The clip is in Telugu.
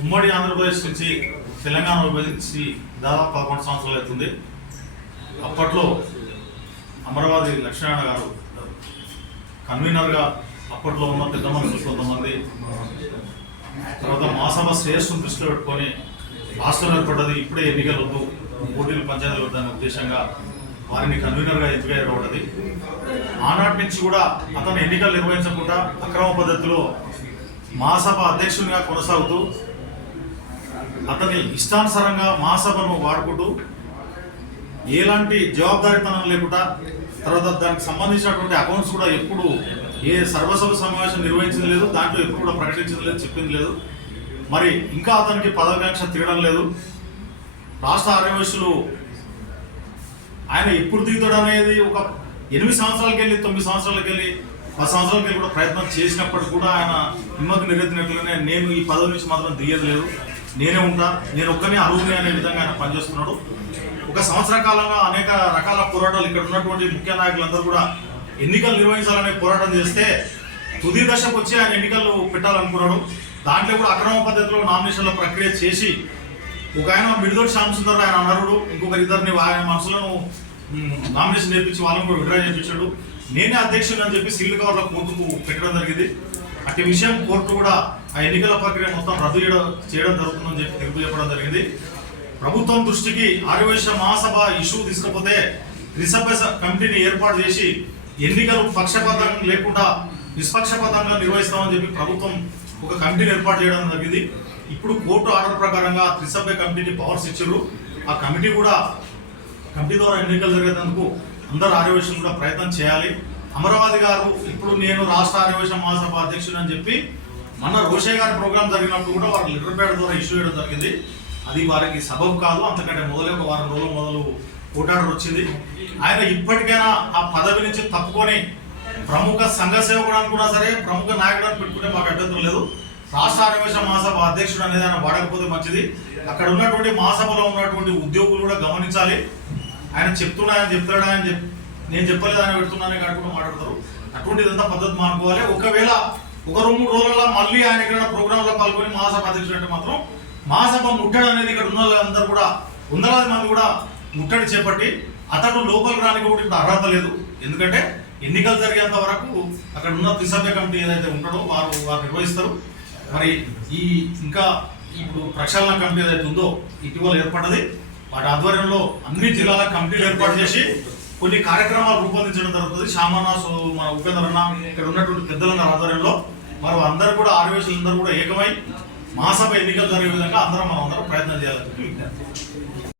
ఉమ్మడి ఆంధ్రప్రదేశ్ నుంచి తెలంగాణ విభజించి దాదాపు పదకొండు సంవత్సరాలు అవుతుంది. అప్పట్లో అమరావతి లక్ష్మీనారాయణ గారు కన్వీనర్గా అప్పట్లో ఉన్న పెద్ద మనుషులు కొంతమంది. తర్వాత మాసభ శ్రేయస్సును దృష్టిలో పెట్టుకొని రాష్ట్రం ఏర్పడ్డది ఇప్పుడే ఎన్నికలు వద్దు పోటీలు పంచాయతీలు వద్దనే ఉద్దేశంగా వారిని కన్వీనర్గా ఎంపిక చేయబడ్డది ఆనాటి నుంచి కూడా అతను ఎన్నికలు నిర్వహించకుండా అక్రమ పద్ధతిలో మహాసభ అధ్యక్షునిగా కొనసాగుతూ అతని ఇష్టానుసారంగా మహాసభను వాడుకుంటూ ఎలాంటి జవాబుదారీతనం లేకుండా తర్వాత దానికి సంబంధించినటువంటి అకౌంట్స్ కూడా ఎప్పుడు ఏ సర్వసభ సమావేశం నిర్వహించింది లేదు దాంట్లో ఎప్పుడు కూడా ప్రకటించింది లేదు చెప్పింది లేదు. మరి ఇంకా అతనికి పదవికాంక్ష తీయడం లేదు. రాష్ట్ర ఆర్యవేశులు ఆయన ఎప్పుడు దిగుతాడు అనేది ఒక ఎనిమిది సంవత్సరాలకి వెళ్ళి తొమ్మిది సంవత్సరాలకి వెళ్ళి పది సంవత్సరాలకి వెళ్ళి కూడా ప్రయత్నం చేసినప్పటికీ కూడా ఆయన హిమ్మకు నిరెత్తినట్లుగానే నేను ఈ పదవి నుంచి మాత్రం దిగేది లేదు. నేనే ఉంటా నేను ఒక్కనే అర్హుని అనే విధంగా ఆయన పనిచేస్తున్నాడు. ఒక సంవత్సర కాలంగా అనేక రకాల పోరాటాలు ఇక్కడ ఉన్నటువంటి ముఖ్య నాయకులందరూ కూడా ఎన్నికలు నిర్వహించాలనే పోరాటం చేస్తే తుది దశకు వచ్చి ఆయన ఎన్నికలు పెట్టాలనుకున్నాడు. దాంట్లో కూడా అక్రమ పద్ధతిలో నామినేషన్ల ప్రక్రియ చేసి ఒక ఆయన మిడిదోటి శ్యామ్ సుందర్ ఆయన అనరుడు ఇంకొక ఇద్దరిని ఆయన మనసులను నామినేషన్ చేయించి వాళ్ళని కూడా విడ్రా చేయించాడు నేనే అధ్యక్షుడు అని చెప్పి సీల్డ్ కవర్లో కోర్టుకు పెట్టడం జరిగింది. అటు విషయం కోర్టు కూడా ఆ ఎన్నికల ప్రక్రియ మొత్తం రద్దు చేయడం చేయడం జరుగుతుందని చెప్పి తెలుపు చెప్పడం జరిగింది. ప్రభుత్వం దృష్టికి ఆర్యవేశ మహాసభ ఇష్యూ తీసుకపోతే త్రిసభ్య కమిటీని ఏర్పాటు చేసి ఎన్నికలు పక్షపాతం లేకుండా నిష్పక్షపాతంగా నిర్వహిస్తామని చెప్పి ప్రభుత్వం ఒక కమిటీని ఏర్పాటు చేయడం జరిగింది. ఇప్పుడు కోర్టు ఆర్డర్ ప్రకారంగా ఆ త్రిసభ్య కమిటీని పవర్స్ ఇచ్చారు. ఆ కమిటీ కూడా కమిటీ ద్వారా ఎన్నికలు జరిగేందుకు అందరు ఆర్యవేశం కూడా ప్రయత్నం చేయాలి. అమరావతి గారు ఇప్పుడు నేను రాష్ట్ర ఆర్యవేశం మహాసభ అధ్యక్షుడు అని చెప్పి మన రోషే గారి ప్రోగ్రామ్ జరిగినప్పుడు కూడా వారు లిటర్ ప్యాడ్ ద్వారా ఇష్యూ చేయడం జరిగింది. అది వారికి సబబ్ కాదు అంతకంటే మొదలే ఒక వారం రోజులు మొదలు కోటాడు వచ్చింది. ఆయన ఇప్పటికైనా ఆ పదవి నుంచి తప్పుకొని ప్రముఖ సంఘ సేవకుడు అనుకున్నా సరే ప్రముఖ నాయకుడు పెట్టుకుంటే మాకు అభ్యంతరం లేదు. రాష్ట్ర ఆర్యవేశ మహాసభ అధ్యక్షుడు అనేది ఆయన వాడకపోతే మంచిది. అక్కడ ఉన్నటువంటి మహాసభలో ఉన్నటువంటి ఉద్యోగులు కూడా గమనించాలి. ఆయన చెప్తున్నాయని చెప్తాడా అని చెప్పి నేను చెప్పలేదు ఆయన పెడుతున్నానే కాకుండా మాట్లాడతారు. అటువంటి ఇదంతా పద్ధతి మానుకోవాలి. ఒకవేళ ఒక రెండు రోజుల రోజుల్లో మళ్ళీ ఆయన ఇక్కడ ప్రోగ్రాంలో పాల్గొని మహాసభ అధ్యక్షుడు అంటే మాత్రం మహాసభ ముట్టడి అనేది ఇక్కడ ఉన్న వాళ్ళందరూ కూడా వందలాది మంది కూడా ముట్టడి చేపట్టి అతడు లోపలికి రానికి కూడా ఇప్పుడు అర్హత లేదు. ఎందుకంటే ఎన్నికలు జరిగేంత వరకు అక్కడ ఉన్న త్రిసభ్య కమిటీ ఏదైతే ఉంటాడో వారు వారు నిర్వహిస్తారు. మరి ఈ ఇంకా ఇప్పుడు ప్రక్షాళన కమిటీ ఏదైతే ఉందో ఇటీవల ఏర్పడ్డది. వాటి ఆధ్వర్యంలో అన్ని జిల్లాల కమిటీలు ఏర్పాటు చేసి కొన్ని కార్యక్రమాలు రూపొందించడం జరుగుతుంది శ్యామన్న సో మన ఉపేంద్ర అన్న ఇక్కడ ఉన్నటువంటి పెద్దలందరి ఆధ్వర్యంలో మరి అందరూ కూడా ఆర్యవేశులందరూ కూడా ఏకమై మహాసభ ఎన్నికలు జరిగే విధంగా అందరం మనం అందరం ప్రయత్నం చేయాలని చెప్పి విజ్ఞప్తి.